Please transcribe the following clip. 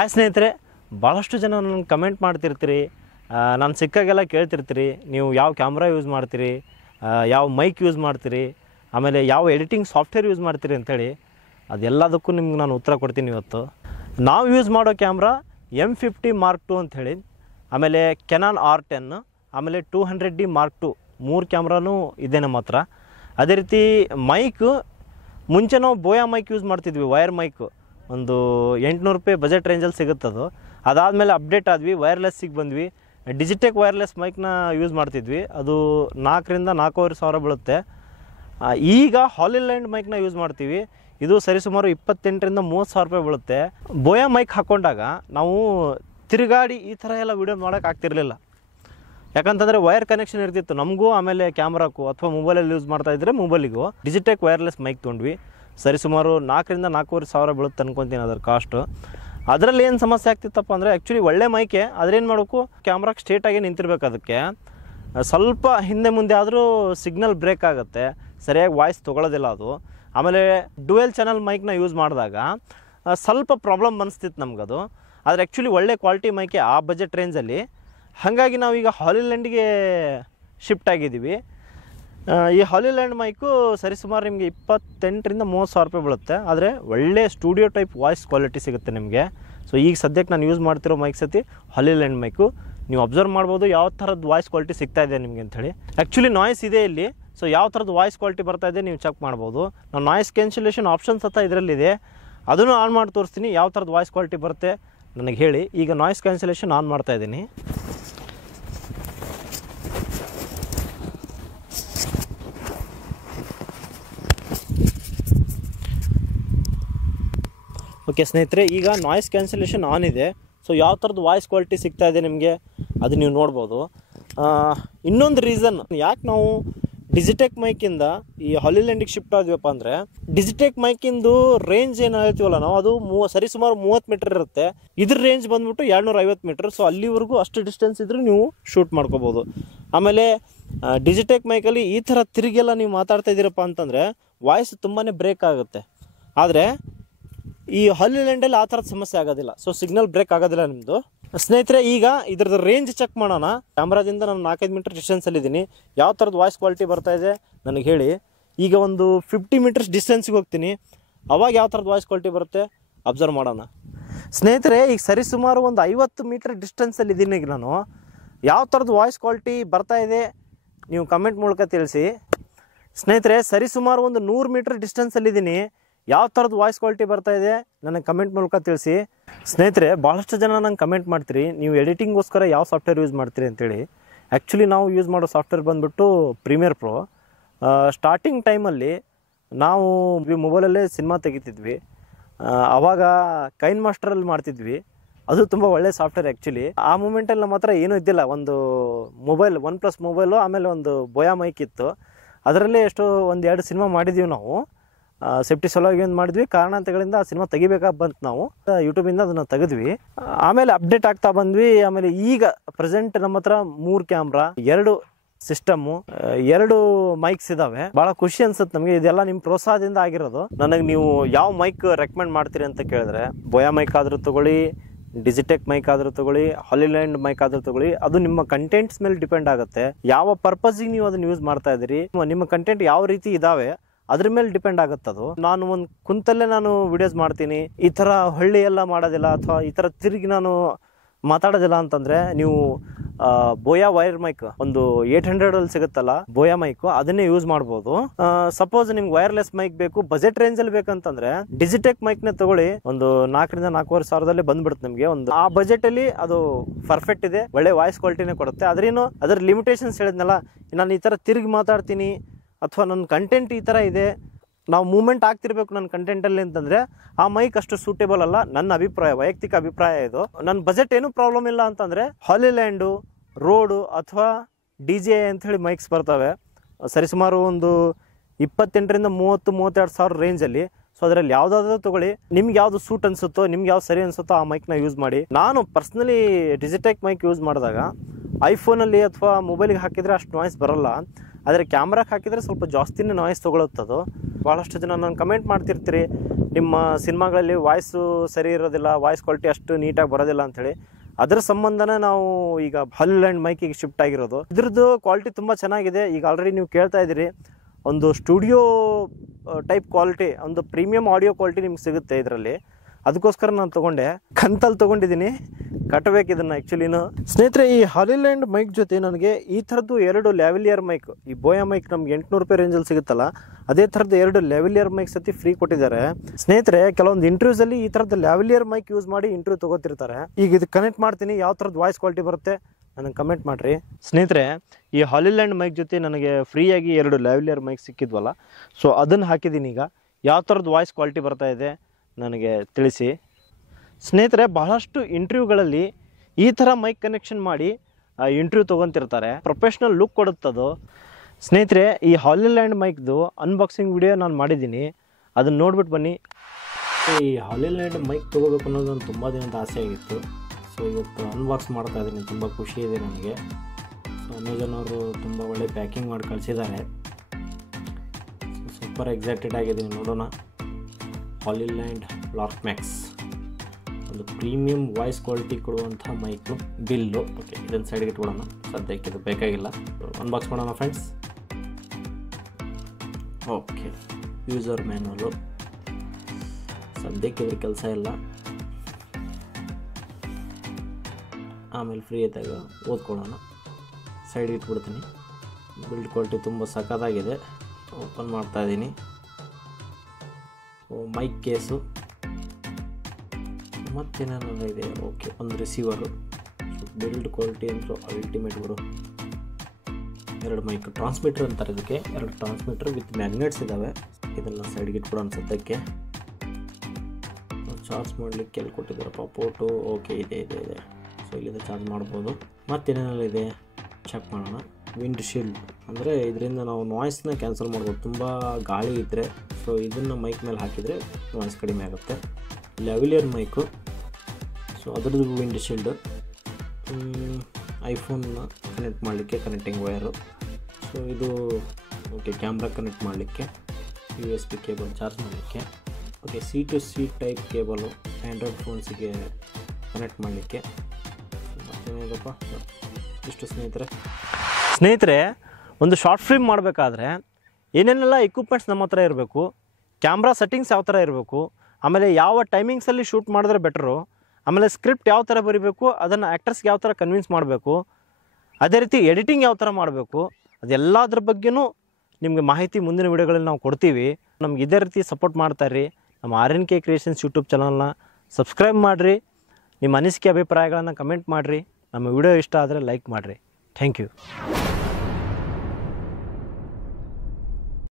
Hi ಸ್ನೇಹಿತರೆ, ಭಾಳಷ್ಟು ಜನ ನನಗೆ ಕಮೆಂಟ್ ಮಾಡ್ತಿರ್ತೀರಿ, ನಾನು ಸಿಕ್ಕಾಗೆಲ್ಲ ಕೇಳ್ತಿರ್ತೀರಿ, ನೀವು ಯಾವ ಕ್ಯಾಮ್ರಾ ಯೂಸ್ ಮಾಡ್ತೀರಿ, ಯಾವ ಮೈಕ್ ಯೂಸ್ ಮಾಡ್ತೀರಿ, ಆಮೇಲೆ ಯಾವ ಎಡಿಟಿಂಗ್ ಸಾಫ್ಟ್ವೇರ್ ಯೂಸ್ ಮಾಡ್ತೀರಿ ಅಂಥೇಳಿ. ಅದೆಲ್ಲದಕ್ಕೂ ನಿಮ್ಗೆ ನಾನು ಉತ್ತರ ಕೊಡ್ತೀನಿ ಇವತ್ತು. ನಾವು ಯೂಸ್ ಮಾಡೋ ಕ್ಯಾಮ್ರಾ M50 Mark II ಅಂಥೇಳಿ, ಆಮೇಲೆ ಕೆನಾನ್ R10, ಆಮೇಲೆ 200D Mark II 3 ಕ್ಯಾಮ್ರಾನೂ ಇದೆ ನಮ್ಮ ಹತ್ರ. ಅದೇ ರೀತಿ ಮೈಕ್ ಮುಂಚೆ ನಾವು ಬೋಯಾ ಮೈಕ್ ಯೂಸ್ ಮಾಡ್ತಿದ್ವಿ, ವೈರ್ ಮೈಕ್. ಒಂದು 800 ರೂಪಾಯಿ ಬಜೆಟ್ ರೇಂಜಲ್ಲಿ ಸಿಗುತ್ತದು. ಅದಾದಮೇಲೆ ಅಪ್ಡೇಟ್ ಆದ್ವಿ, ವೈರ್ಲೆಸ್ಸಿಗೆ ಬಂದ್ವಿ. ಡಿಜಿಟೆಕ್ ವೈರ್ಲೆಸ್ ಮೈಕ್ನ ಯೂಸ್ ಮಾಡ್ತಿದ್ವಿ, ಅದು 4,000 - 4,500 ಬೀಳುತ್ತೆ. ಈಗ ಹಾಲಿಲ್ಯಾಂಡ್ ಮೈಕ್ನ ಯೂಸ್ ಮಾಡ್ತೀವಿ, ಇದು ಸರಿಸುಮಾರು 28,000 - 30,000 ರೂಪಾಯಿ ಬೀಳುತ್ತೆ. ಬೋಯಾ ಮೈಕ್ ಹಾಕ್ಕೊಂಡಾಗ ನಾವು ತಿರುಗಾಡಿ ಈ ಥರ ಎಲ್ಲ ವೀಡಿಯೋ ಮಾಡೋಕ್ಕಾಗ್ತಿರ್ಲಿಲ್ಲ. ಯಾಕಂತಂದರೆ ವೈರ್ ಕನೆಕ್ಷನ್ ಇರ್ತಿತ್ತು ನಮಗೂ, ಆಮೇಲೆ ಕ್ಯಾಮ್ರಾಕ್ಕೂ, ಅಥವಾ ಮೊಬೈಲಲ್ಲಿ ಯೂಸ್ ಮಾಡ್ತಾಯಿದ್ರೆ ಮೊಬೈಲಿಗೂ. ಡಿಜಿಟೆಕ್ ವೈರ್ಲೆಸ್ ಮೈಕ್ ತೊಗೊಂಡ್ವಿ, ಸರಿಸುಮಾರು 4,000 - 4,500 ಬೀಳುತ್ತೆ ಅನ್ಕೊತೀನಿ ಅದರ ಕಾಸ್ಟು. ಅದರಲ್ಲಿ ಏನು ಸಮಸ್ಯೆ ಆಗ್ತಿತ್ತಪ್ಪ ಅಂದರೆ, ಆ್ಯಕ್ಚುಲಿ ಒಳ್ಳೆ ಮೈಕೆ, ಅದ್ರೇನು ಮಾಡಬೇಕು, ಕ್ಯಾಮ್ರಾಕ್ಕೆ ಸ್ಟ್ರೇಟಾಗಿ ನಿಂತಿರ್ಬೇಕು. ಅದಕ್ಕೆ ಸ್ವಲ್ಪ ಹಿಂದೆ ಮುಂದೆ ಆದರೂ ಸಿಗ್ನಲ್ ಬ್ರೇಕ್ ಆಗುತ್ತೆ, ಸರಿಯಾಗಿ ವಾಯ್ಸ್ ತೊಗೊಳ್ಳೋದಿಲ್ಲ ಅದು. ಆಮೇಲೆ ಡ್ಯುಯಲ್ ಚಾನಲ್ ಮೈಕ್ನ ಯೂಸ್ ಮಾಡಿದಾಗ ಸ್ವಲ್ಪ ಪ್ರಾಬ್ಲಮ್ ಅನಿಸ್ತಿತ್ತು ನಮಗದು. ಆದರೆ ಆ್ಯಕ್ಚುಲಿ ಒಳ್ಳೆ ಕ್ವಾಲಿಟಿ ಮೈಕೆ ಆ ಬಜೆಟ್ ರೇಂಜಲ್ಲಿ. ಹಾಗಾಗಿ ನಾವೀಗ ಹಾಲಿಲ್ಯಾಂಡ್ಗೆ ಶಿಫ್ಟ್ ಆಗಿದ್ದೀವಿ. ಈ ಹಾಲಿಲ್ಯಾಂಡ್ ಮೈಕು ಸರಿಸುಮಾರು ನಿಮಗೆ 28,000 - 30,000 ರೂಪಾಯಿ ಬೀಳುತ್ತೆ. ಆದರೆ ಒಳ್ಳೆ ಸ್ಟುಡಿಯೋ ಟೈಪ್ ವಾಯ್ಸ್ ಕ್ವಾಲಿಟಿ ಸಿಗುತ್ತೆ ನಿಮಗೆ. ಸೊ ಈಗ ಸದ್ಯಕ್ಕೆ ನಾನು ಯೂಸ್ ಮಾಡ್ತಿರೋ ಮೈಕ್ ಸತಿ ಹಾಲಿಲ್ಯಾಂಡ್ ಮೈಕು. ನೀವು ಅಬ್ಸರ್ವ್ ಮಾಡ್ಬೋದು ಯಾವ ಥರದ್ದು ವಾಯ್ಸ್ ಕ್ವಾಲಿಟಿ ಸಿಗ್ತಾ ಇದೆ ನಿಮಗೆ ಅಂಥೇಳಿ. ಆ್ಯಕ್ಚುಲಿ ನಾಯ್ಸ್ ಇದೆ ಇಲ್ಲಿ, ಸೊ ಯಾವ ಥರದ್ದು ವಾಯ್ಸ್ ಕ್ವಾಲಿಟಿ ಬರ್ತಾ ಇದೆ ನೀವು ಚೆಕ್ ಮಾಡ್ಬೋದು. ನಾನು ನಾಯ್ಸ್ ಕ್ಯಾನ್ಸಲೇಷನ್ ಆಪ್ಷನ್ಸ್ ಸಹ ಇದರಲ್ಲಿದೆ, ಅದನ್ನು ಆನ್ ಮಾಡಿ ತೋರಿಸ್ತೀನಿ. ಯಾವ ಥರದ್ದು ವಾಯ್ಸ್ ಕ್ವಾಲಿಟಿ ಬರುತ್ತೆ ನನಗೆ ಹೇಳಿ. ಈಗ ನಾಯ್ಸ್ ಕ್ಯಾನ್ಸಲೇಷನ್ ಆನ್ ಮಾಡ್ತಾ ಇದ್ದೀನಿ. ಓಕೆ ಸ್ನೇಹಿತರೆ, ಈಗ ನಾಯ್ಸ್ ಕ್ಯಾನ್ಸಲೇಷನ್ ಆನ್ ಇದೆ. ಸೊ ಯಾವ ಥರದ್ದು ವಾಯ್ಸ್ ಕ್ವಾಲಿಟಿ ಸಿಗ್ತಾ ಇದೆ ನಿಮಗೆ ಅದು ನೀವು ನೋಡ್ಬೋದು. ಇನ್ನೊಂದು ರೀಸನ್ ಯಾಕೆ ನಾವು ಡಿಜಿಟೆಕ್ ಮೈಕಿಂದ ಈ ಹಾಲಿಲ್ಯಾಂಡಿಗೆ ಶಿಫ್ಟ್ ಆದ್ವಪ್ಪ ಅಂದರೆ, ಡಿಜಿಟೆಕ್ ಮೈಕಿಂದು ರೇಂಜ್ ಏನು ಹೇಳ್ತೀವಲ್ಲ ನಾವು, ಅದು ಸರಿಸುಮಾರು 30 ಮೀಟರ್ ಇರುತ್ತೆ. ಇದ್ರ ರೇಂಜ್ ಬಂದ್ಬಿಟ್ಟು 250 ಮೀಟರ್. ಸೊ ಅಲ್ಲಿವರೆಗೂ ಅಷ್ಟು ಡಿಸ್ಟೆನ್ಸ್ ಇದ್ರೂ ನೀವು ಶೂಟ್ ಮಾಡ್ಕೋಬೋದು. ಆಮೇಲೆ ಡಿಜಿಟೆಕ್ ಮೈಕಲ್ಲಿ ಈ ಥರ ತಿರುಗೆಲ್ಲ ನೀವು ಮಾತಾಡ್ತಾ ಇದ್ದೀರಪ್ಪ ಅಂತಂದರೆ ವಾಯ್ಸ್ ತುಂಬಾ ಬ್ರೇಕ್ ಆಗುತ್ತೆ. ಆದರೆ ಈ ಹಾಲಿಲ್ಯಾಂಡಲ್ಲಿ ಆ ಥರದ ಸಮಸ್ಯೆ ಆಗೋದಿಲ್ಲ. ಸೊ ಸಿಗ್ನಲ್ ಬ್ರೇಕ್ ಆಗೋದಿಲ್ಲ ನಿಮ್ಮದು. ಸ್ನೇಹಿತರೆ, ಈಗ ಇದ್ರದ್ದು ರೇಂಜ್ ಚೆಕ್ ಮಾಡೋಣ. ಕ್ಯಾಮ್ರಾದಿಂದ ನಾನು 4-5 ಮೀಟರ್ ಡಿಸ್ಟೆನ್ಸಲ್ಲಿದ್ದೀನಿ. ಯಾವ ಥರದ್ದು ವಾಯ್ಸ್ ಕ್ವಾಲಿಟಿ ಬರ್ತಾ ಇದೆ ನನಗೆ ಹೇಳಿ. ಈಗ ಒಂದು 50 ಮೀಟರ್ಸ್ ಡಿಸ್ಟೆನ್ಸಿಗೆ ಹೋಗ್ತೀನಿ, ಅವಾಗ ಯಾವ ಥರದ್ದು ವಾಯ್ಸ್ ಕ್ವಾಲಿಟಿ ಬರುತ್ತೆ ಅಬ್ಸರ್ವ್ ಮಾಡೋಣ. ಸ್ನೇಹಿತರೆ, ಈಗ ಸರಿಸುಮಾರು ಒಂದು 50 ಮೀಟರ್ ಡಿಸ್ಟೆನ್ಸಲ್ಲಿದ್ದೀನಿ. ಈಗ ನಾನು ಯಾವ ಥರದ್ದು ವಾಯ್ಸ್ ಕ್ವಾಲಿಟಿ ಬರ್ತಾ ಇದೆ ನೀವು ಕಮೆಂಟ್ ಮೂಲಕ ತಿಳಿಸಿ. ಸ್ನೇಹಿತರೆ, ಸರಿಸುಮಾರು ಒಂದು 100 ಮೀಟರ್ ಡಿಸ್ಟೆನ್ಸಲ್ಲಿದ್ದೀನಿ. ಯಾವ ಥರದ್ದು ವಾಯ್ಸ್ ಕ್ವಾಲಿಟಿ ಬರ್ತಾ ಇದೆ ನನಗೆ ಕಮೆಂಟ್ ಮೂಲಕ ತಿಳಿಸಿ. ಸ್ನೇಹಿತರೆ, ಭಾಳಷ್ಟು ಜನ ನಂಗೆ ಕಮೆಂಟ್ ಮಾಡ್ತೀರಿ, ನೀವು ಎಡಿಟಿಂಗ್ಗೋಸ್ಕರ ಯಾವ ಸಾಫ್ಟ್ವೇರ್ ಯೂಸ್ ಮಾಡ್ತೀರಿ ಅಂತೇಳಿ. ಆ್ಯಕ್ಚುಲಿ ನಾವು ಯೂಸ್ ಮಾಡೋ ಸಾಫ್ಟ್ವೇರ್ ಬಂದುಬಿಟ್ಟು ಪ್ರೀಮಿಯರ್ ಪ್ರೋ. ಸ್ಟಾರ್ಟಿಂಗ್ ಟೈಮಲ್ಲಿ ನಾವು ಮೊಬೈಲಲ್ಲೇ ಸಿನಿಮಾ ತೆಗಿತಿದ್ವಿ. ಆವಾಗ ಕೈನ್ ಮಾಸ್ಟರಲ್ಲಿ ಮಾಡ್ತಿದ್ವಿ. ಅದು ತುಂಬ ಒಳ್ಳೆ ಸಾಫ್ಟ್ವೇರ್ ಆ್ಯಕ್ಚುಲಿ. ಆ ಮೂಮೆಂಟಲ್ಲಿ ನಮ್ಮ ಹತ್ರ ಏನೂ ಇದ್ದಿಲ್ಲ, ಒಂದು ಮೊಬೈಲ್ OnePlus ಮೊಬೈಲು, ಆಮೇಲೆ ಒಂದು ಬೋಯಾ ಮೈಕ್ ಇತ್ತು. ಅದರಲ್ಲೇ ಎಷ್ಟೋ 1-2 ಸಿನಿಮಾ ಮಾಡಿದ್ದೀವಿ ನಾವು. ಸೇಫ್ಟಿ ಸಲುವಾಗಿ ಏನು ಮಾಡಿದ್ವಿ, ಕಾರಣಾಂತರಗಳಿಂದ ಆ ಸಿನಿಮಾ ತೆಗಿಬೇಕಾಗಿ ಬಂತು. ನಾವು ಯೂಟ್ಯೂಬಿಂದ ಅದನ್ನು ತೆಗೆದ್ವಿ. ಆಮೇಲೆ ಅಪ್ಡೇಟ್ ಆಗ್ತಾ ಬಂದ್ವಿ. ಆಮೇಲೆ ಈಗ ಪ್ರೆಸೆಂಟ್ ನಮ್ಮ ಹತ್ರ 3 ಕ್ಯಾಮ್ರಾ, 2 ಸಿಸ್ಟಮ್ಮು, 2 ಮೈಕ್ಸ್ ಇದಾವೆ. ಭಾಳ ಖುಷಿ ಅನ್ಸುತ್ತೆ ನಮಗೆ. ಇದೆಲ್ಲ ನಿಮ್ಮ ಪ್ರೋತ್ಸಾಹದಿಂದ ಆಗಿರೋದು. ನನಗೆ ನೀವು ಯಾವ ಮೈಕ್ ರೆಕಮೆಂಡ್ ಮಾಡ್ತೀರಿ ಅಂತ ಕೇಳಿದ್ರೆ, ಬೋಯಾ ಮೈಕ್ ಆದರೂ ತಗೊಳ್ಳಿ, ಡಿಜಿಟೆಕ್ ಮೈಕ್ ಆದರೂ ತಗೊಳ್ಳಿ, ಹಾಲಿಲ್ಯಾಂಡ್ ಮೈಕ್ ಆದರೂ ತಗೊಳ್ಳಿ. ಅದು ನಿಮ್ಮ ಕಂಟೆಂಟ್ಸ್ ಮೇಲೆ ಡಿಪೆಂಡ್ ಆಗುತ್ತೆ. ಯಾವ ಪರ್ಪಸ್ಗೆ ನೀವು ಅದನ್ನ ಯೂಸ್ ಮಾಡ್ತಾ ಇದ್ದೀರಿ, ನಿಮ್ಮ ಕಂಟೆಂಟ್ ಯಾವ ರೀತಿ ಇದಾವೆ ಅದ್ರ ಮೇಲೆ ಡಿಪೆಂಡ್ ಆಗುತ್ತದು. ನಾನು ಒಂದು ಕುಂತಲ್ಲೇ ನಾನು ವಿಡಿಯೋಸ್ ಮಾಡ್ತೀನಿ, ಈ ಥರ ಹಳ್ಳಿ ಎಲ್ಲ ಮಾಡೋದಿಲ್ಲ, ಅಥವಾ ಈ ಥರ ತಿರುಗಿ ನಾನು ಮಾತಾಡೋದಿಲ್ಲ ಅಂತಂದರೆ ನೀವು ಬೋಯಾ ವೈರ್ ಮೈಕ್ ಒಂದು 800 ಸಿಗುತ್ತಲ್ಲ ಬೋಯಾ ಮೈಕ್, ಅದನ್ನೇ ಯೂಸ್ ಮಾಡ್ಬೋದು. ಸಪೋಸ್ ನಿಮ್ಗೆ ವೈರ್ಲೆಸ್ ಮೈಕ್ ಬೇಕು, ಬಜೆಟ್ ರೇಂಜಲ್ಲಿ ಬೇಕಂತಂದ್ರೆ ಡಿಜಿಟೆಕ್ ಮೈಕ್ನ ತಗೊಳ್ಳಿ. ಒಂದು 4,000 - 4,500 ಬಂದ್ಬಿಡುತ್ತೆ ನಿಮಗೆ. ಒಂದು ಆ ಬಜೆಟಲ್ಲಿ ಅದು ಪರ್ಫೆಕ್ಟ್ ಇದೆ, ಒಳ್ಳೆ ವಾಯ್ಸ್ ಕ್ವಾಲಿಟಿನೇ ಕೊಡುತ್ತೆ. ಅದರ ಲಿಮಿಟೇಷನ್ಸ್ ಹೇಳಿದ್ನಲ್ಲ, ನಾನು ಈ ಥರ ತಿರುಗಿ ಮಾತಾಡ್ತೀನಿ, ಅಥವಾ ನನ್ನ ಕಂಟೆಂಟ್ ಈ ಥರ ಇದೆ, ನಾವು ಮೂವ್ಮೆಂಟ್ ಆಗ್ತಿರ್ಬೇಕು ನನ್ನ ಕಂಟೆಂಟಲ್ಲಿ ಅಂತಂದರೆ ಆ ಮೈಕ್ ಅಷ್ಟು ಸೂಟೇಬಲ್ ಅಲ್ಲ. ನನ್ನ ಅಭಿಪ್ರಾಯ, ವೈಯಕ್ತಿಕ ಅಭಿಪ್ರಾಯ ಇದು. ನನ್ನ ಬಜೆಟ್ ಏನೂ ಪ್ರಾಬ್ಲಮ್ ಇಲ್ಲ ಅಂತಂದರೆ ಹಾಲಿಲ್ಯಾಂಡು, ರೋಡು ಅಥವಾ DJI ಅಂಥೇಳಿ ಮೈಕ್ಸ್ ಬರ್ತವೆ. ಸರಿಸುಮಾರು ಒಂದು 28,000 - 32,000 ರೇಂಜಲ್ಲಿ. ಸೊ ಅದರಲ್ಲಿ ಯಾವುದಾದ್ರೂ ತೊಗೊಳ್ಳಿ, ನಿಮ್ಗೆ ಯಾವುದು ಸೂಟ್ ಅನಿಸುತ್ತೋ, ನಿಮ್ಗೆ ಯಾವ್ದು ಸರಿ ಅನಿಸುತ್ತೋ ಆ ಮೈಕ್ನ ಯೂಸ್ ಮಾಡಿ. ನಾನು ಪರ್ಸ್ನಲಿ ಡಿಜಿಟೆಕ್ ಮೈಕ್ ಯೂಸ್ ಮಾಡಿದಾಗ ಐಫೋನಲ್ಲಿ ಅಥವಾ ಮೊಬೈಲಿಗೆ ಹಾಕಿದರೆ ಅಷ್ಟು ನಾಯ್ಸ್ ಬರೋಲ್ಲ. ಆದರೆ ಕ್ಯಾಮ್ರಾಗೆ ಹಾಕಿದರೆ ಸ್ವಲ್ಪ ಜಾಸ್ತಿನೇ ನಾಯ್ಸ್ ತೊಗೊಳುತ್ತದು. ಭಾಳಷ್ಟು ಜನ ನಾನು ಕಮೆಂಟ್ ಮಾಡ್ತಿರ್ತೀರಿ, ನಿಮ್ಮ ಸಿನಿಮಾಗಳಲ್ಲಿ ವಾಯ್ಸು ಸರಿ ಇರೋದಿಲ್ಲ, ವಾಯ್ಸ್ ಕ್ವಾಲಿಟಿ ಅಷ್ಟು ನೀಟಾಗಿ ಬರೋದಿಲ್ಲ ಅಂಥೇಳಿ ಅದರ ಸಂಬಂಧನೇ ನಾವು ಈಗ ಹಾಲಿಲ್ಯಾಂಡ್ ಮೈಕಿಗೆ ಶಿಫ್ಟ್ ಆಗಿರೋದು. ಇದ್ರದ್ದು ಕ್ವಾಲಿಟಿ ತುಂಬ ಚೆನ್ನಾಗಿದೆ. ಈಗ ಆಲ್ರೆಡಿ ನೀವು ಕೇಳ್ತಾ ಇದ್ದೀರಿ, ಒಂದು ಸ್ಟುಡಿಯೋ ಟೈಪ್ ಕ್ವಾಲಿಟಿ, ಒಂದು ಪ್ರೀಮಿಯಂ ಆಡಿಯೋ ಕ್ವಾಲಿಟಿ ನಿಮ್ಗೆ ಸಿಗುತ್ತೆ ಇದರಲ್ಲಿ. ಅದಕ್ಕೋಸ್ಕರ ನಾನು ತೊಗೊಂಡೆ, ಕಂತಲ್ಲಿ ತೊಗೊಂಡಿದ್ದೀನಿ, ಕಟ್ಟಬೇಕು ಇದನ್ನು ಆ್ಯಕ್ಚುಲಿನು. ಸ್ನೇಹಿತರೆ, ಈ ಹಾಲಿಲ್ಯಾಂಡ್ ಮೈಕ್ ಜೊತೆ ನನಗೆ ಈ ಥರದ್ದು 2 ಲ್ಯಾವಿಲಿಯರ್ ಮೈಕ್, ಈ ಬೋಯಾ ಮೈಕ್ ನಮ್ಗೆ 800 ರೂಪಾಯಿ ರೇಂಜಲ್ಲಿ ಸಿಗುತ್ತಲ್ಲ, ಅದೇ ಥರದ್ದು 2 ಲ್ಯಾವಿಲಿಯರ್ ಮೈಕ್ ಸತಿ ಫ್ರೀ ಕೊಟ್ಟಿದ್ದಾರೆ. ಸ್ನೇಹಿತರೆ, ಕೆಲವೊಂದು ಇಂಟರ್ವ್ಯೂಸಲ್ಲಿ ಈ ಥರದ್ದು ಲ್ಯಾವಿಲಿಯರ್ ಮೈಕ್ ಯೂಸ್ ಮಾಡಿ ಇಂಟರ್ವ್ಯೂ ತೊಗೋತಿರ್ತಾರೆ. ಈಗ ಇದು ಕನೆಕ್ಟ್ ಮಾಡ್ತೀನಿ, ಯಾವ ಥರದ್ದು ವಾಯ್ಸ್ ಕ್ವಾಲಿಟಿ ಬರುತ್ತೆ ನನಗೆ ಕಮೆಂಟ್ ಮಾಡಿರಿ. ಸ್ನೇಹಿತರೆ, ಈ ಹಾಲಿಲ್ಯಾಂಡ್ ಮೈಕ್ ಜೊತೆ ನನಗೆ ಫ್ರೀಯಾಗಿ 2 ಲ್ಯಾವಿಲಿಯರ್ ಮೈಕ್ ಸಿಕ್ಕಿದ್ವಲ್ಲ, ಸೊ ಅದನ್ನು ಹಾಕಿದ್ದೀನಿ. ಈಗ ಯಾವ ಥರದ್ದು ವಾಯ್ಸ್ ಕ್ವಾಲಿಟಿ ಬರ್ತಾ ಇದೆ ನನಗೆ ತಿಳಿಸಿ. ಸ್ನೇಹಿತರೆ, ಬಹಳಷ್ಟು ಇಂಟರ್ವ್ಯೂಗಳಲ್ಲಿ ಈ ಥರ ಮೈಕ್ ಕನೆಕ್ಷನ್ ಮಾಡಿ ಇಂಟರ್ವ್ಯೂ ತೊಗೊತಿರ್ತಾರೆ, ಪ್ರೊಫೆಷ್ನಲ್ ಲುಕ್ ಕೊಡುತ್ತದು. ಸ್ನೇಹಿತರೆ, ಈ ಹಾಲಿಲ್ಯಾಂಡ್ ಮೈಕ್ದು ಅನ್ಬಾಕ್ಸಿಂಗ್ ವಿಡಿಯೋ ನಾನು ಮಾಡಿದ್ದೀನಿ, ಅದನ್ನು ನೋಡ್ಬಿಟ್ಟು ಬನ್ನಿ. ಈ ಹಾಲಿಲ್ಯಾಂಡ್ ಮೈಕ್ ತೊಗೋಬೇಕು ಅನ್ನೋದು ನನಗೆ ತುಂಬ ದಿನದ ಆಸೆ ಆಗಿತ್ತು. ಸೊ ಇವತ್ತು ಅನ್ಬಾಕ್ಸ್ ಮಾಡ್ತಾ ಇದ್ದೀನಿ, ತುಂಬ ಖುಷಿ ಇದೆ ನನಗೆ. ಸೊ ಅಮೆಝಾನ್ ಅವರು ತುಂಬ ಒಳ್ಳೆ ಪ್ಯಾಕಿಂಗ್ ಮಾಡಿ ಕಳಿಸಿದ್ದಾರೆ. ಸೂಪರ್ ಎಕ್ಸೈಟೆಡ್ ಆಗಿದ್ದೀನಿ. ನೋಡೋಣ. ಹಾಲಿಲ್ಯಾಂಡ್ ಲಾರ್ಕ್ ಮ್ಯಾಕ್ಸ್, ಒಂದು ಪ್ರೀಮಿಯಂ ವಾಯ್ಸ್ ಕ್ವಾಲಿಟಿ ಕೊಡುವಂಥ ಮೈಕು, ಬಿಲ್ಲು. ಓಕೆ, ಇದನ್ನು ಸೈಡ್ಗೆ ಇಟ್ಬಿಡೋಣ, ಸದ್ಯಕ್ಕೆ ಇದು ಬೇಕಾಗಿಲ್ಲ. ಅನ್ಬಾಕ್ಸ್ ಮಾಡೋಣ ಫ್ರೆಂಡ್ಸ್. ಓಕೆ, ಯೂಸರ್ ಮ್ಯಾನುವಲ್ಲು, ಸದ್ಯಕ್ಕೆ ಇದ್ರ ಕೆಲಸ ಇಲ್ಲ, ಆಮೇಲೆ ಫ್ರೀ ಆದಾಗ ಓದ್ಕೊಳ್ಳೋಣ. ಸೈಡ್ಗೆ ಇಟ್ಬಿಡ್ತೀನಿ. ಬಿಲ್ಡ್ ಕ್ವಾಲಿಟಿ ತುಂಬ ಸಖತ್ತಾಗಿದೆ. ಓಪನ್ ಮಾಡ್ತಾಯಿದ್ದೀನಿ. ಮೈಕ್ ಕೇಸು ಮತ್ತೇನೇನೆಲ್ಲ ಇದೆ. ಓಕೆ, ಒಂದು ರಿಸೀವರು. ಬಿಲ್ಡ್ ಕ್ವಾಲಿಟಿ ಅಂತೂ ಅಲ್ಟಿಮೇಟ್ ಗುರು. 2 ಮೈಕ್, ಟ್ರಾನ್ಸ್ಮಿಟರ್ ಅಂತಾರೆ ಇದಕ್ಕೆ. 2 ಟ್ರಾನ್ಸ್ಮಿಟರ್ ವಿತ್ ಮ್ಯಾಗ್ನೆಟ್ಸ್ ಇದ್ದಾವೆ. ಇದೆಲ್ಲ ಸೈಡ್ಗೆ ಇಟ್ಬಿಡೋಣ ಸದ್ಯಕ್ಕೆ. ಚಾರ್ಜ್ ಮಾಡಲಿಕ್ಕೆ ಎಲ್ಲಿ ಕೊಟ್ಟಿದ್ದಾರಪ್ಪ ಪೋರ್ಟು. ಓಕೆ, ಇದೆ. ಸೊ ಇಲ್ಲಿಂದ ಚಾರ್ಜ್ ಮಾಡ್ಬೋದು. ಮತ್ತೇನೇನೆಲ್ಲ ಇದೆ ಚೆಕ್ ಮಾಡೋಣ. ವಿಂಡ್ ಶೀಲ್ಡ್ ಅಂದರೆ ಇದರಿಂದ ನಾವು ನಾಯ್ಸ್ನ ಕ್ಯಾನ್ಸಲ್ ಮಾಡ್ಬೋದು. ತುಂಬ ಗಾಳಿ ಇದ್ದರೆ ಸೊ ಇದನ್ನು ಮೈಕ್ ಮೇಲೆ ಹಾಕಿದರೆ ನಾಯ್ಸ್ ಕಡಿಮೆ ಆಗುತ್ತೆ. ಲ್ಯಾವಿಲಿಯರ್ ಮೈಕು, ಸೊ ಅದರದ್ದು ವಿಂಡ್ ಶೀಲ್ಡು. ಐಫೋನ್ನ ಕನೆಕ್ಟ್ ಮಾಡಲಿಕ್ಕೆ ಕನೆಕ್ಟಿಂಗ್ ವಯರು. ಸೊ ಇದು ಓಕೆ, ಕ್ಯಾಮ್ರಾ ಕನೆಕ್ಟ್ ಮಾಡಲಿಕ್ಕೆ, USB ಕೇಬಲ್ ಚಾರ್ಜ್ ಮಾಡಲಿಕ್ಕೆ. Okay, C2C type cable android ಫೋನ್ಸಿಗೆ ಕನೆಕ್ಟ್ ಮಾಡಲಿಕ್ಕೆ. ಮತ್ತೇನಿದಪ್ಪ ಇಷ್ಟು ಸ್ನೇಹಿತರೆ, ಒಂದು ಶಾರ್ಟ್ ಫಿಲ್ಮ್ ಮಾಡಬೇಕಾದ್ರೆ ಏನೇನೆಲ್ಲ ಎಕ್ವಿಪ್ಮೆಂಟ್ಸ್ ನಮ್ಮ ಹತ್ರ ಇರಬೇಕು, ಕ್ಯಾಮ್ರಾ ಸೆಟ್ಟಿಂಗ್ಸ್ ಯಾವ ಥರ ಇರಬೇಕು, ಆಮೇಲೆ ಯಾವ ಟೈಮಿಂಗ್ಸಲ್ಲಿ ಶೂಟ್ ಮಾಡಿದ್ರೆ ಬೆಟರು, ಆಮೇಲೆ ಸ್ಕ್ರಿಪ್ಟ್ ಯಾವ ಥರ ಬರೀಬೇಕು, ಅದನ್ನು ಆ್ಯಕ್ಟರ್ಸ್ಗೆ ಯಾವ ಥರ ಕನ್ವಿನ್ಸ್ ಮಾಡಬೇಕು, ಅದೇ ರೀತಿ ಎಡಿಟಿಂಗ್ ಯಾವ ಥರ ಮಾಡಬೇಕು, ಅದೆಲ್ಲದ್ರ ಬಗ್ಗೆನೂ ನಿಮಗೆ ಮಾಹಿತಿ ಮುಂದಿನ ವೀಡಿಯೋಗಳಲ್ಲಿ ನಾವು ಕೊಡ್ತೀವಿ. ನಮ್ಗೆ ಇದೇ ರೀತಿ ಸಪೋರ್ಟ್ ಮಾಡ್ತಾಯಿರಿ. ನಮ್ಮ RNK ಕ್ರಿಯೇಷನ್ಸ್ ಯೂಟ್ಯೂಬ್ ಚಾನಲ್ನ ಸಬ್ಸ್ಕ್ರೈಬ್ ಮಾಡಿರಿ. ನಿಮ್ಮ ಅನಿಸಿಕೆ ಅಭಿಪ್ರಾಯಗಳನ್ನು ಕಮೆಂಟ್ ಮಾಡಿರಿ. ನಮ್ಮ ವಿಡಿಯೋ ಇಷ್ಟ ಆದರೆ ಲೈಕ್ ಮಾಡಿರಿ. Thank you.